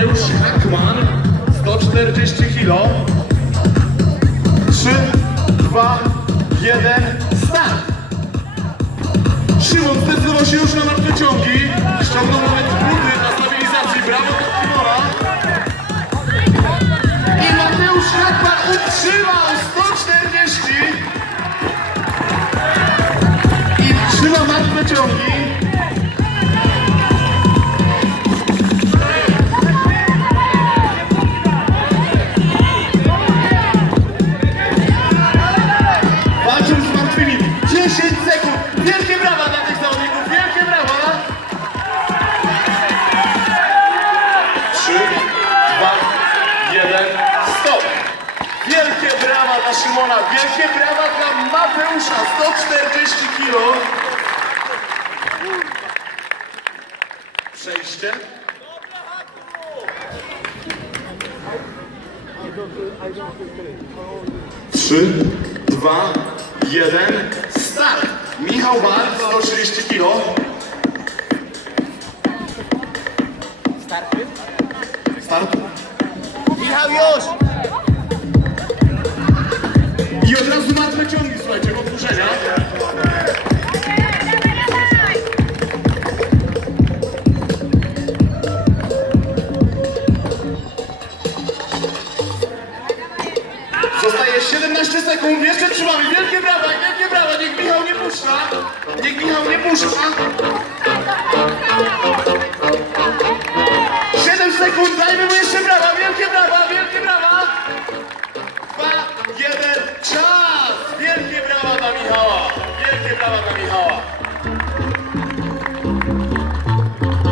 Mateusz Hackman, 140 kg. 3, 2, 1, start! Szymon zdecydował się już na martwe ciągi. Wielkie brawa dla Szymona. Wielkie brawa dla Mateusza. 140 kg. Przejście. Trzy, dwa, jeden, start! Michał Bar, 130 kg. Start. Michał już! Zostaje 17 sekund, jeszcze trzymamy. Wielkie brawa, wielkie brawa, niech Michał nie puszcza. Niech Michał nie puszcza. 7 sekund, dajmy mu jeszcze brawa, wielkie brawa, wielkie brawa. 2, 1, czas! Wielkie brawa dla Michała, wielkie brawa dla Michała.